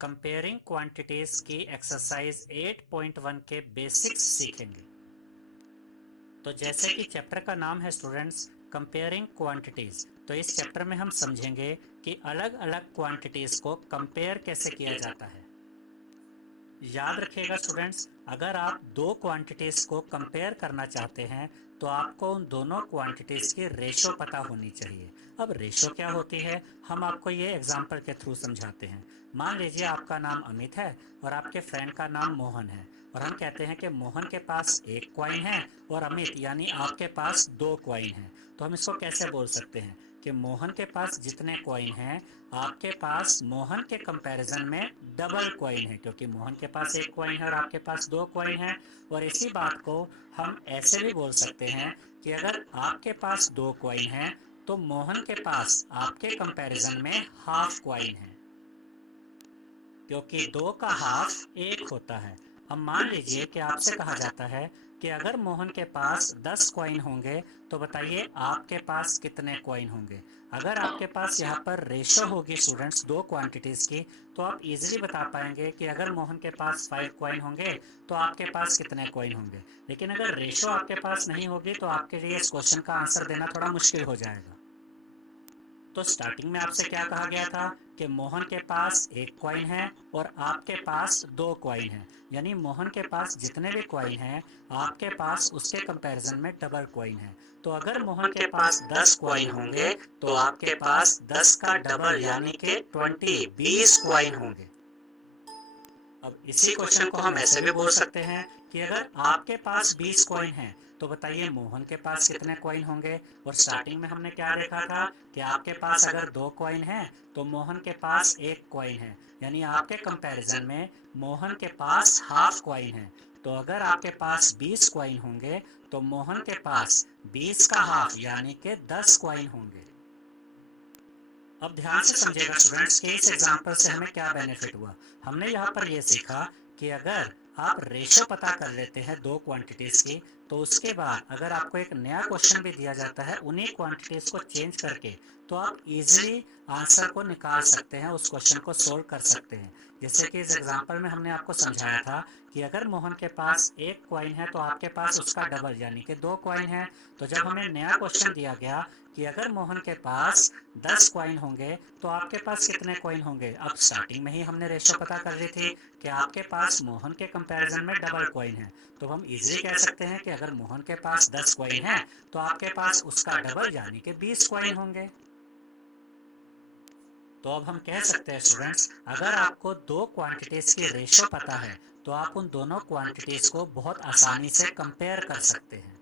Comparing quantities की exercise 8.1 के basics सीखेंगे। तो जैसे कि चैप्टर का नाम है स्टूडेंट्स कंपेयरिंग क्वांटिटीज, तो इस चैप्टर में हम समझेंगे कि अलग अलग क्वांटिटीज को कंपेयर कैसे किया जाता है। याद रखिएगा स्टूडेंट्स, अगर आप दो क्वांटिटीज को कंपेयर करना चाहते हैं तो आपको उन दोनों क्वांटिटीज की रेशो पता होनी चाहिए। अब रेशो क्या होती है हम आपको ये एग्जांपल के थ्रू समझाते हैं। मान लीजिए आपका नाम अमित है और आपके फ्रेंड का नाम मोहन है, और हम कहते हैं कि मोहन के पास एक क्वाइन है और अमित यानी आपके पास दो क्वाइन है। तो हम इसको कैसे बोल सकते हैं कि मोहन के पास जितने क्वाइन हैं आपके पास मोहन के कंपैरिजन में डबल क्वाइन है, क्योंकि मोहन के पास एक क्वाइन है और आपके पास दो क्वाइन है। और इसी बात को हम ऐसे भी बोल सकते हैं कि अगर आपके पास दो क्वाइन है तो मोहन के पास आपके कंपैरिजन में हाफ क्वाइन है, क्योंकि दो का हाफ एक होता है। अब मान लीजिए कि आपसे कहा जाता है कि अगर मोहन के पास 10 क्वाइन होंगे तो बताइए आपके पास कितने क्वाइन होंगे। अगर आपके पास यहाँ पर रेशो होगी स्टूडेंट्स दो क्वांटिटीज की, तो आप इजीली बता पाएंगे कि अगर मोहन के पास 5 क्वाइन होंगे तो आपके पास कितने क्वाइन होंगे। लेकिन अगर रेशो आपके पास नहीं होगी तो आपके लिए इस क्वेश्चन का आंसर देना थोड़ा मुश्किल हो जाएगा। तो स्टार्टिंग में आपसे क्या कहा गया था कि मोहन के पास एक क्वाइन है और आपके पास दो क्वाइन है, यानी मोहन के पास जितने भी क्वाइन हैं आपके पास उसके कंपैरिजन में डबल क्वाइन है। तो अगर मोहन के पास 10 क्वाइन होंगे तो आपके पास 10 का डबल यानी कि 20 क्वाइन होंगे। अब इसी क्वेश्चन को हम ऐसे भी बोल सकते हैं कि अगर आपके पास 20 क्वाइन है तो बताइए मोहन के पास कितने क्वाइन होंगे। और स्टार्टिंग में हमने क्या देखा था कि आपके पास अगर दो क्वाइन है तो मोहन के पास एक क्वाइन है, यानी आपके कंपैरिजन में मोहन के पास हाफ क्वाइन है। तो अगर आपके पास 20 क्वाइन होंगे तो मोहन के पास 20 का हाफ यानी कि 10 क्वाइन होंगे। अब ध्यान से समझिएगा स्टूडेंट्स कि इस एग्जाम्पल से हमें क्या बेनिफिट हुआ। हमने यहाँ पर यह सीखा कि अगर आप रेशो पता कर लेते हैं दो क्वांटिटीज की, तो उसके बाद अगर आपको एक नया क्वेश्चन भी दिया जाता है उन्हीं क्वांटिटीज को चेंज करके, तो आप इजीली आंसर को निकाल सकते हैं, उस क्वेश्चन को सोल्व कर सकते हैं। जैसे कि इस एग्जाम्पल में हमने आपको समझाया था कि अगर मोहन के पास एक क्वाइन है तो आपके पास उसका डबल यानी कि दो क्वाइन है। तो जब हमें नया क्वेश्चन दिया गया कि अगर मोहन के पास 10 क्वाइन होंगे तो आपके पास कितने क्वाइन होंगे, अब स्टार्टिंग में ही हमने रेशो पता कर ली थी कि आपके पास मोहन के कंपैरिजन में डबल क्वाइन है। तो हम इजीली कह सकते हैं कि अगर मोहन के पास 10 क्वाइन है तो आपके पास उसका डबल यानी कि 20 क्वाइन होंगे। तो अब हम कह सकते हैं स्टूडेंट्स, अगर आपको दो क्वांटिटीज की रेशो पता है तो आप उन दोनों क्वांटिटीज को बहुत आसानी से कंपेयर कर सकते हैं।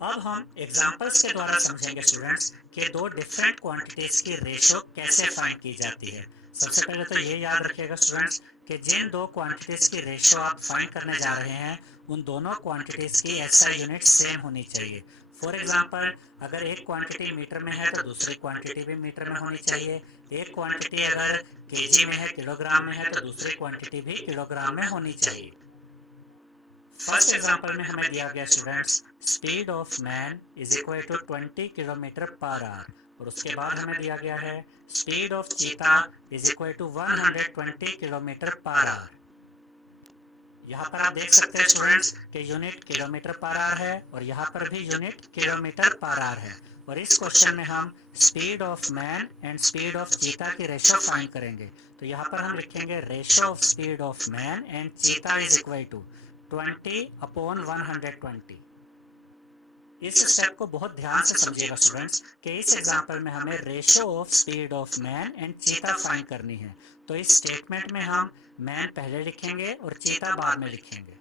अब हम एग्जाम्पल्स के द्वारा समझेंगे स्टूडेंट्स कि दो डिफरेंट क्वांटिटीज की रेशो कैसे फाइंड की जाती है। सबसे पहले तो ये याद रखिएगा स्टूडेंट्स कि जिन दो क्वांटिटीज की रेशो आप फाइंड करने जा रहे हैं उन दोनों क्वांटिटीज की एसआई यूनिट सेम होनी चाहिए। फॉर एग्जांपल, अगर एक क्वांटिटी मीटर में है तो दूसरी क्वांटिटी भी मीटर में होनी चाहिए। एक क्वांटिटी अगर केजी में है, किलोग्राम में है, तो दूसरी क्वांटिटी भी किलोग्राम में होनी चाहिए। फर्स्ट एग्जांपल में हमें दिया गया students speed of man is equal to 20 kilometre per hour, और उसके बाद हमें दिया गया है speed of cheetah is equal to 120 kilometre per hour. यहाँ पर आप देख सकते हैं स्टूडेंट्स कि यूनिट किलोमीटर पर आवर है और यहाँ पर भी यूनिट किलोमीटर पर आवर है। और इस क्वेश्चन में हम speed of man and speed of चीता की रेशो फाइंड करेंगे। तो यहाँ पर हम लिखेंगे ratio of speed of man and cheetah is equal to 20/120। इस स्टेप को बहुत ध्यान से समझिएगा स्टूडेंट्स कि इस एग्जांपल में हमें ratio of speed of man and चीता फाइंड करनी है। तो इस स्टेटमेंट में हम मैन पहले लिखेंगे और चीता बाद में लिखेंगे।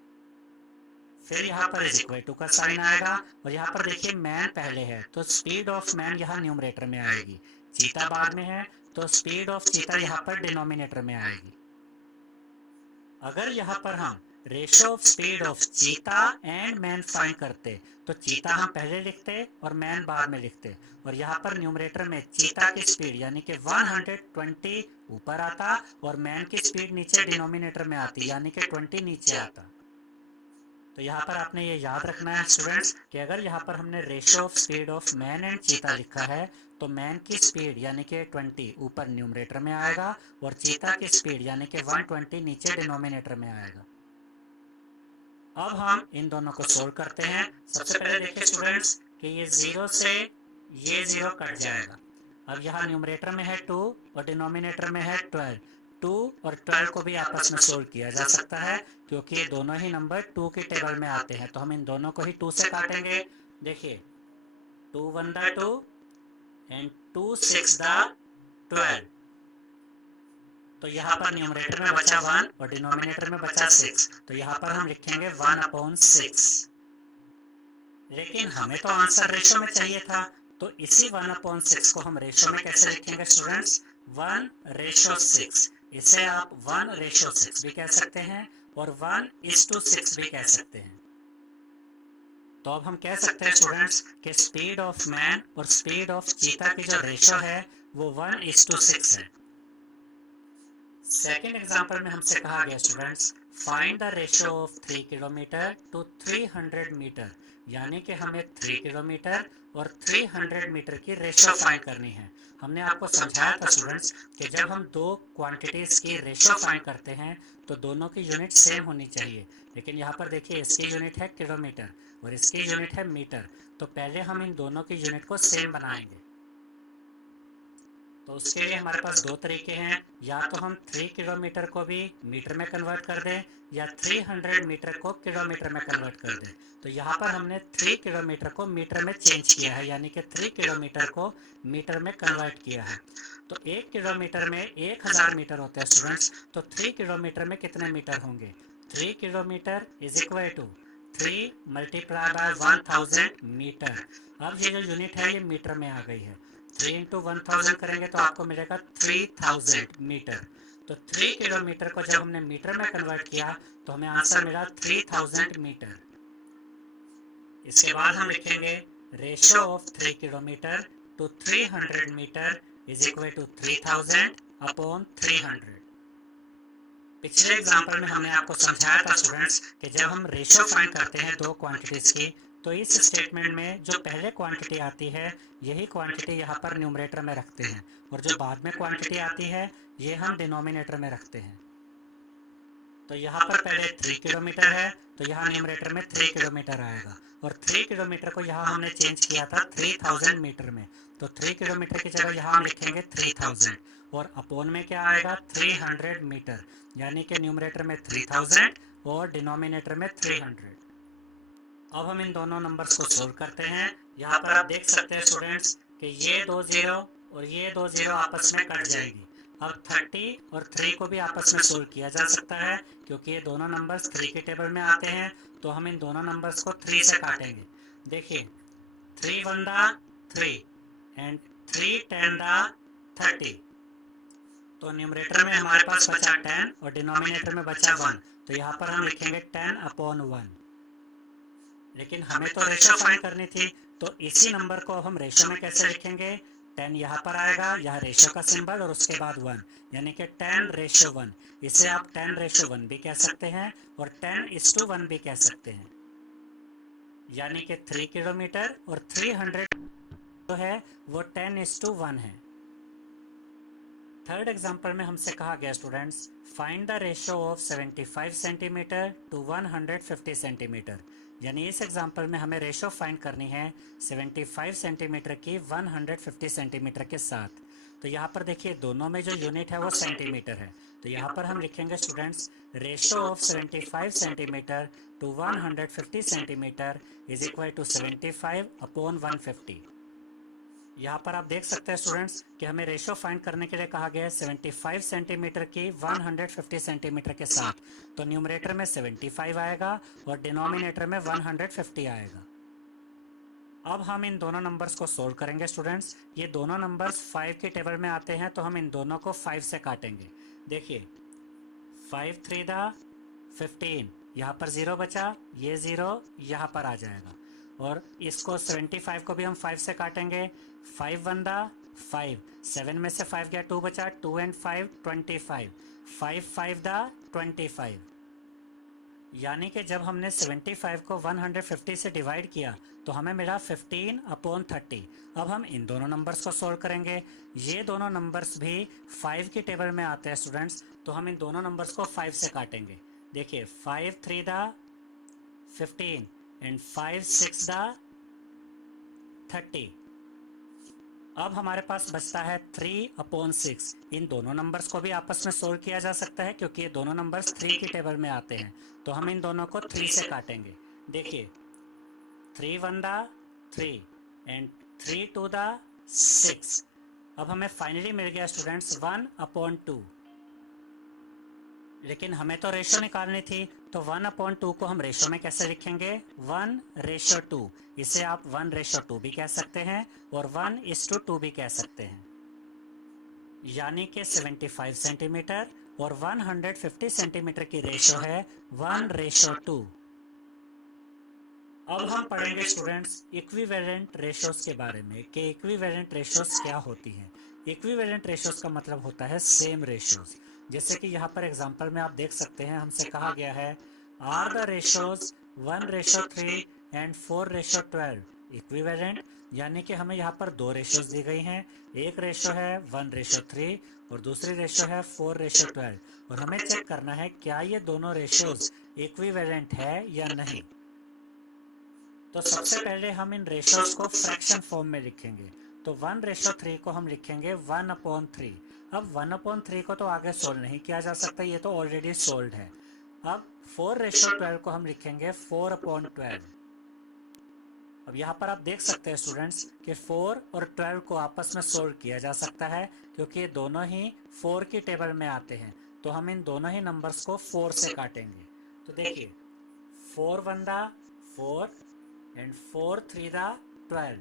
फिर यहाँ पर इज इक्वल टू का साइन आएगा और यहाँ पर देखिए मैन पहले है तो स्पीड ऑफ मैन यहाँ न्यूमरेटर में आएगी, चीता बाद में है तो स्पीड ऑफ चीता यहाँ पर डिनोमिनेटर में आएगी। अगर यहाँ पर हम रेशो ऑफ स्पीड ऑफ चीता एंड मैन फाइंड करते तो चीता हम पहले लिखते और मैन बाद में लिखते, और यहाँ पर न्यूमरेटर में चीता की स्पीड यानी कि 120 ऊपर आता और मैन की स्पीड नीचे डिनोमिनेटर में आती यानी कि 20 नीचे आता। तो यहाँ पर आपने ये याद रखना है स्टूडेंट्स कि अगर यहाँ पर हमने ratio of speed of man and चीता लिखा है तो मैन की स्पीड यानी कि 20 ऊपर न्यूमरेटर में आएगा और चीता की स्पीड यानी कि 120 नीचे डिनोमिनेटर में आएगा। अब हम इन दोनों को सोल्व करते हैं। सबसे पहले देखिए स्टूडेंट्स कि ये 0 से ये 0 कट जाएगा। अब यहाँ न्यूमरेटर में है 2 और डिनोमिनेटर में है 12। 2 और 12 को भी आपस में सोल्व किया जा सकता है क्योंकि ये दोनों ही नंबर 2 की टेबल में आते हैं, तो हम इन दोनों को ही 2 से काटेंगे। देखिए 2 1 दा 2 एंड 2 6 दा 12। तो यहाँ पर न्यूमरेटर में बचा 1 और डिनोमिनेटर में बचा 6, तो यहाँ पर हम लिखेंगे 1/6। लेकिन हमें तो आंसर रेशो में चाहिए था, तो इसी 1/6 को हम रेशो में कैसे लिखेंगे स्टूडेंट्स? 1/6। इसे आप 1/6 भी कह सकते हैं और 1:6 भी कह सकते हैं। तो अब हम कह सकते हैं स्टूडेंट्स कि स्पीड ऑफ मैन और स्पीड ऑफ चीता की जो रेशो है वो 1:6 है। सेकेंड एग्जाम्पल में हमसे कहा गया students find the ratio of 3 kilometre to 300 metre, यानी कि हमें 3 किलोमीटर और 300 मीटर की रेशो फाइंड करनी है। हमने आपको समझाया था स्टूडेंट्स कि जब हम दो क्वांटिटीज की रेशो फाइंड करते हैं तो दोनों की यूनिट सेम होनी चाहिए, लेकिन यहाँ पर देखिए इसकी यूनिट है किलोमीटर और इसकी यूनिट है मीटर, तो पहले हम इन दोनों की यूनिट को सेम बनाएंगे। तो उसके लिए हमारे पास दो तरीके हैं, या तो हम 3 किलोमीटर को भी मीटर में कन्वर्ट कर दें या 300 मीटर को किलोमीटर में कन्वर्ट कर दें। तो यहाँ पर हमने 3 किलोमीटर को मीटर में चेंज किया है, यानी कि 3 किलोमीटर को मीटर में कन्वर्ट किया है। तो 1 किलोमीटर में 1000 मीटर होते हैं स्टूडेंट्स, तो 3 किलोमीटर में कितने मीटर होंगे? 3 kilometre is equal to 3 multiply by 1000 metre. अब ये जो यूनिट है ये मीटर में आ गई है, 3 इंटू 1000 करेंगे तो आपको मिलेगा 3000 मीटर। तो 3 किलोमीटर को जब हमने मीटर में कन्वर्ट किया तो हमें आंसर मिला 3000 मीटर। इसके बाद हम लिखेंगे ratio of 3 kilometre to 300 metre is equal to 3000/300। पिछले एग्जाम्पल में हमने आपको समझाया था स्टूडेंट्स कि जब हम रेशो फाइंड करते हैं दो क्वांटिटीज की तो इस स्टेटमेंट में जो पहले क्वांटिटी आती है यही क्वांटिटी यहाँ पर न्यूमरेटर में रखते हैं और जो बाद में क्वांटिटी आती है ये हम डिनोमिनेटर में रखते हैं। तो यहाँ पर पहले 3 किलोमीटर है तो यहाँ न्यूमरेटर में 3 किलोमीटर आएगा और 3 किलोमीटर को यहाँ हमने चेंज किया था 3000 मीटर में, तो 3 किलोमीटर की जगह यहाँ हम लिखेंगे 3000 और अपोन में क्या आएगा 300 मीटर, यानी कि न्यूमरेटर में 3000 और डिनोमिनेटर में 300। अब हम इन दोनों नंबर्स को सोल्व करते हैं। यहाँ पर आप देख सकते हैं स्टूडेंट्स कि ये 2 0 और ये 2 0 आपस में कट जाएगी। अब 30 और 3 को भी आपस में सोल्व किया जा सकता है क्योंकि ये दोनों नंबर्स 3 के टेबल में आते हैं, तो हम इन दोनों नंबर्स को 3 से काटेंगे। देखिए 3 1 दा 3 एंड 3 10 दा 30, तो न्यूमरेटर में हमारे पास बचा 10 और डिनोमिनेटर में बचा 1, तो यहाँ पर हम लिखेंगे 10/1। लेकिन हमें तो रेशो फाइंड करनी थी, तो इसी नंबर को हम रेशो में कैसे लिखेंगे? 10 यहाँ पर आएगा, यह रेशो का सिंबल और उसके बाद 1, यानी कि 10:1। इसे आप 10:1 भी कह सकते हैं और 10:1 भी कह सकते हैं, यानी कि 3 किलोमीटर और 300 जो है वो 10:1 है। थर्ड एग्जाम्पल में हमसे कहा गया students find the ratio of 75 centimetre to 150 centimetre, यानी इस एग्जाम्पल में हमें रेशो फाइंड करनी है 75 सेंटीमीटर की 150 सेंटीमीटर के साथ। तो यहाँ पर देखिए दोनों में जो यूनिट है वो सेंटीमीटर है, तो यहाँ पर हम लिखेंगे students ratio of 75 centimetre to 150 centimetre is equal to 75/150। यहाँ पर आप देख सकते हैं स्टूडेंट्स कि हमें रेशो फाइंड करने के लिए कहा गया है 75 सेंटीमीटर की 150 सेंटीमीटर के साथ, तो न्यूमरेटर में 75 आएगा और डिनोमिनेटर में 150 आएगा। अब हम इन दोनों नंबर्स को सोल्व करेंगे स्टूडेंट्स। ये दोनों नंबर्स 5 के टेबल में आते हैं, तो हम इन दोनों को 5 से काटेंगे। देखिए 5 3 दा 15, यहाँ पर 0 बचा, ये 0 यहाँ पर आ जाएगा और इसको 75 को भी हम 5 से काटेंगे। 5 1 दा 5, 7 में से 5 गया 2 बचा, 2 and 5 25, 5 5 दा 25। यानी कि जब हमने 75 को 150 से डिवाइड किया तो हमें मिला 15/30। अब हम इन दोनों नंबर्स को सोल्व करेंगे। ये दोनों नंबर्स भी 5 की टेबल में आते हैं स्टूडेंट्स, तो हम इन दोनों नंबर्स को 5 से काटेंगे। देखिए 5 3 दा 15 एंड 5 6 दा 30। अब हमारे पास बचता है 3/6। इन दोनों नंबर्स को भी आपस में सोल्व किया जा सकता है क्योंकि ये दोनों नंबर्स 3 की टेबल में आते हैं, तो हम इन दोनों को 3 से काटेंगे। देखिए 3 1 दा 3 एंड 3 2 दा 6। अब हमें फाइनली मिल गया स्टूडेंट्स 1/2। लेकिन हमें तो रेशो निकालनी थी, तो 1/2 को हम रेशो में कैसे लिखेंगे? 1:2। इसे आप 1:2 भी कह सकते हैं और 1:2 भी कह सकते हैं। यानी कि 75 सेंटीमीटर और 150 सेंटीमीटर की रेशो है 1:2। अब हम पढ़ेंगे स्टूडेंट्स इक्विवेलेंट रेशोस के बारे में कि इक्विवेलेंट रेशोस क्या होती हैं। इक्विवेलेंट रेशोस का मतलब होता है सेम रेशोस। जैसे कि यहाँ पर एग्जांपल में आप देख सकते हैं, हमसे कहा गया है are the ratios 1:3 and 4:12 equivalent. यानी कि हमें यहाँ पर दो रेशोस दी गई हैं। एक रेशो है 1:3 और दूसरी रेशो है 4:12, और हमें चेक करना है क्या ये दोनों रेशोस इक्विवेलेंट है या नहीं। तो सबसे पहले हम इन रेशोस को फ्रैक्शन फॉर्म में लिखेंगे। तो 1:3 को हम लिखेंगे 1/3। अब 1/3 को तो आगे सोल्व नहीं किया जा सकता, ये तो ऑलरेडी सोल्व है। अब 4:12 को हम लिखेंगे 4/12। अब यहाँ पर आप देख सकते हैं स्टूडेंट्स कि 4 और 12 को आपस में सोल्व किया जा सकता है क्योंकि ये दोनों ही 4 की टेबल में आते हैं, तो हम इन दोनों ही नंबर्स को 4 से काटेंगे। तो देखिए 4 1 दा 4 एंड 4 3 दा 12,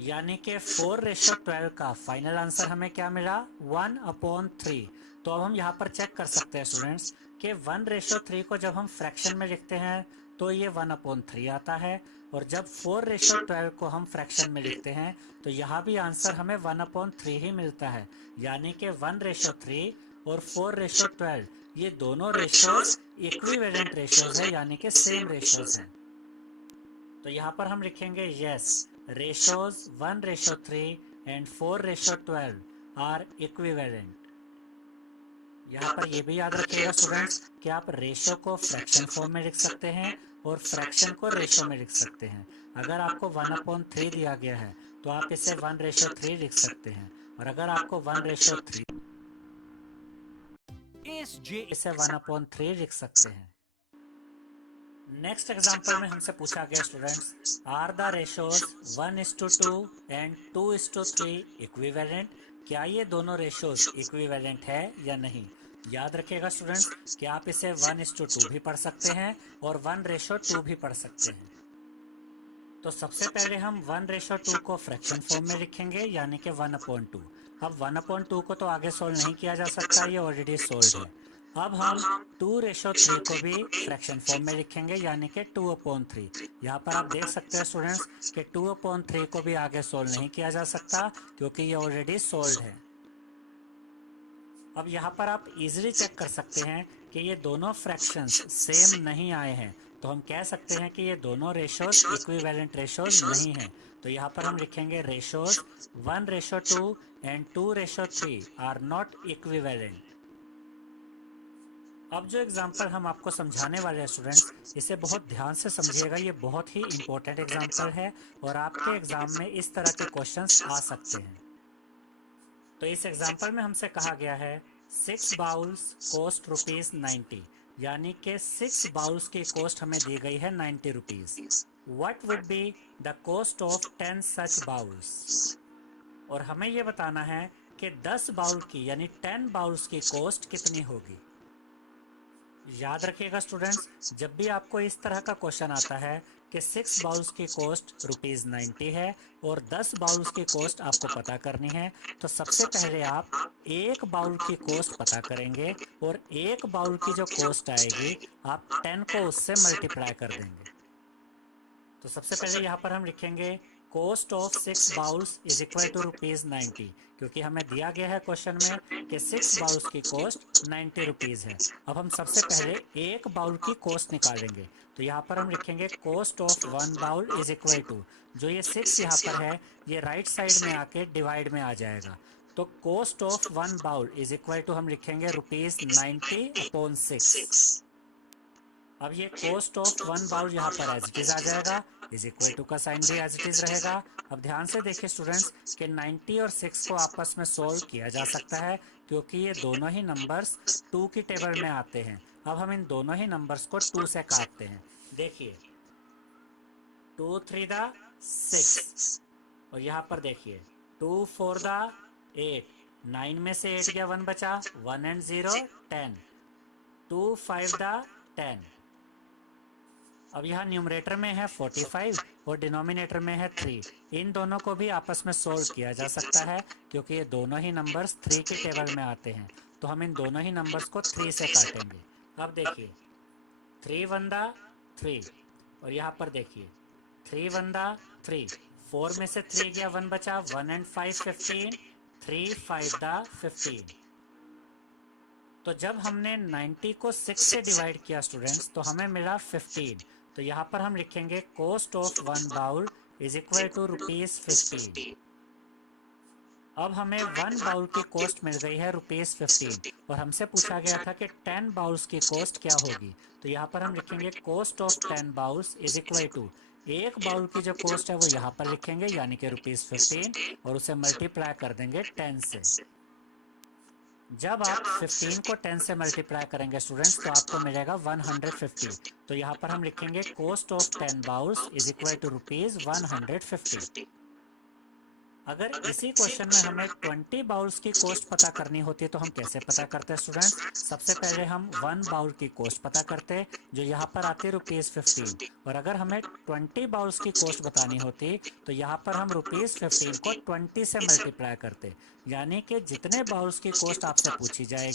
यानी कि 4:12 का फाइनल आंसर हमें क्या मिला? 1/3। तो अब हम यहाँ पर चेक कर सकते हैं स्टूडेंट्स कि 1:3 को जब हम फ्रैक्शन में लिखते हैं तो ये 1/3 आता है, और जब 4:12 को हम फ्रैक्शन में लिखते हैं तो यहाँ भी आंसर हमें 1/3 ही मिलता है। यानी कि 1:3 और 4:12 ये दोनों रेशोज इक्विवेलेंट रेशोज है, यानी कि सेम रेशोज हैं। तो यहाँ पर हम लिखेंगे yes, ratios 1:3 and 4:12 are equivalent. यहाँ पर ये भी याद रखिएगा स्टूडेंट्स कि आप रेशो को फ्रैक्शन फॉर्म में लिख सकते हैं और फ्रैक्शन को रेशो में लिख सकते हैं। अगर आपको 1/3 दिया गया है तो आप इसे 1:3 लिख सकते हैं, और अगर आपको 1:3 इसे 1/3 लिख सकते हैं। नेक्स्ट एग्जाम्पल में हमसे पूछा गया students are the ratios 1:2 and 2:3 equivalent. क्या ये दोनों रेशोज इक्विवेलेंट है या नहीं? याद रखिएगा स्टूडेंट्स कि आप इसे 1:2 भी पढ़ सकते हैं और 1:2 भी पढ़ सकते हैं। तो सबसे पहले हम 1:2 को फ्रैक्शन फॉर्म में लिखेंगे, यानी कि 1/2। अब 1/2 को तो आगे सोल्व नहीं किया जा सकता, ये ऑलरेडी सोल्व है। अब हम 2:3 को भी फ्रैक्शन फॉर्म में लिखेंगे, यानी कि 2/3। यहाँ पर आप देख सकते हैं स्टूडेंट्स कि 2/3 को भी आगे सोल्व नहीं किया जा सकता क्योंकि ये ऑलरेडी सोल्व है। अब यहाँ पर आप इजीली चेक कर सकते हैं कि ये दोनों फ्रैक्शंस सेम नहीं आए हैं, तो हम कह सकते हैं कि ये दोनों रेशोज इक्विवेलेंट रेशोज नहीं हैं। तो यहाँ पर हम लिखेंगे ratios 1:2 and 2:3 are not equivalent. अब जो एग्जाम्पल हम आपको समझाने वाले हैं स्टूडेंट्स, इसे बहुत ध्यान से समझिएगा, ये बहुत ही इंपॉर्टेंट एग्जाम्पल है और आपके एग्जाम में इस तरह के क्वेश्चंस आ सकते हैं। तो इस एग्जाम्पल में हमसे कहा गया है 6 बाउल्स कॉस्ट ₹90, यानी कि 6 बाउल्स की कॉस्ट हमें दी गई है 90 rupees. What would be the cost of 10 such bowls? और हमें ये बताना है कि 10 बाउल की यानी 10 बाउल्स की कॉस्ट कितनी होगी। याद रखिएगा स्टूडेंट्स, जब भी आपको इस तरह का क्वेश्चन आता है कि 6 बाउल्स की कॉस्ट ₹90 है और 10 बाउल्स की कॉस्ट आपको पता करनी है, तो सबसे पहले आप एक बाउल की कॉस्ट पता करेंगे और एक बाउल की जो कॉस्ट आएगी आप 10 को उससे मल्टीप्लाई कर देंगे। तो सबसे पहले यहाँ पर हम लिखेंगे cost of 6 bowls is equal to ₹90, क्योंकि हमें दिया गया है क्वेश्चन में कि 6 बाउल्स की कॉस्ट 90 रुपीज़ है। अब हम सबसे पहले एक बाउल की कॉस्ट निकालेंगे, तो यहाँ पर हम लिखेंगे cost of 1 bowl is equal to, जो ये 6 यहाँ पर है ये राइट साइड में आके डिवाइड में आ जाएगा, तो cost of 1 bowl is equal to हम लिखेंगे ₹90/6। अब ये कॉस्ट ऑफ 1 बाउल यहाँ पर एज इट इज आ जाएगा, इज इक्वल टू का साइन भी एज इट इज रहेगा। अब ध्यान से देखिए स्टूडेंट्स कि 90 और 6 को आपस में सोल्व किया जा सकता है, क्योंकि ये दोनों ही नंबर्स 2 की टेबल में आते हैं। अब हम इन दोनों ही नंबर्स को 2 से काटते हैं। देखिए 2 3 दा 6, और यहाँ पर देखिए 2 4 दा 8, 9 में से 8 गया 1 बचा, 1 and 0 10, 2 5 दा 10। अब यहाँ न्यूमरेटर में है 45 और डिनोमिनेटर में है 3। इन दोनों को भी आपस में सोल्व किया जा सकता है, क्योंकि ये दोनों ही नंबर्स 3 की टेबल में आते हैं, तो हम इन दोनों ही नंबर्स को 3 से काटेंगे। अब देखिए 3 1 दा 3, और यहाँ पर देखिए 3 1 दा 3, 4 में से 3 गया 1 बचा, 1 and 5 15, 3 5 दा 15। तो जब हमने 90 को 6 से डिवाइड किया स्टूडेंट्स, तो हमें मिला 15। तो यहाँ पर हम लिखेंगे cost of 1 bowl is equal to ₹15। अब हमें 1 बाउल की कॉस्ट मिल गई है ₹15, और हमसे पूछा गया था कि 10 बाउल्स की कॉस्ट क्या होगी। तो यहाँ पर हम लिखेंगे cost of 10 bowls is equal to, एक बाउल की जो कॉस्ट है वो यहाँ पर लिखेंगे यानी कि ₹15, और उसे मल्टीप्लाई कर देंगे 10 से। जब आप 15 को 10 से मल्टीप्लाई करेंगे स्टूडेंट्स, तो आपको मिलेगा 150। तो यहाँ पर हम लिखेंगे cost of 10 bowls is equal to ₹150। अगर इसी क्वेश्चन में हमें 20 बाउल्स की कॉस्ट पता करनी होती है, तो हम कैसे पता करते हैं स्टूडेंट्स? सबसे पहले हम 1 बाउल की कॉस्ट पता करते, जो यहाँ पर आती है ₹15, और अगर हमें 20 बाउल्स की कॉस्ट बतानी होती तो यहाँ पर हम ₹15 को 20 से मल्टीप्लाई करते, यानी कि जितने बाउल्स की कॉस्ट आपसे पूछी जाएगी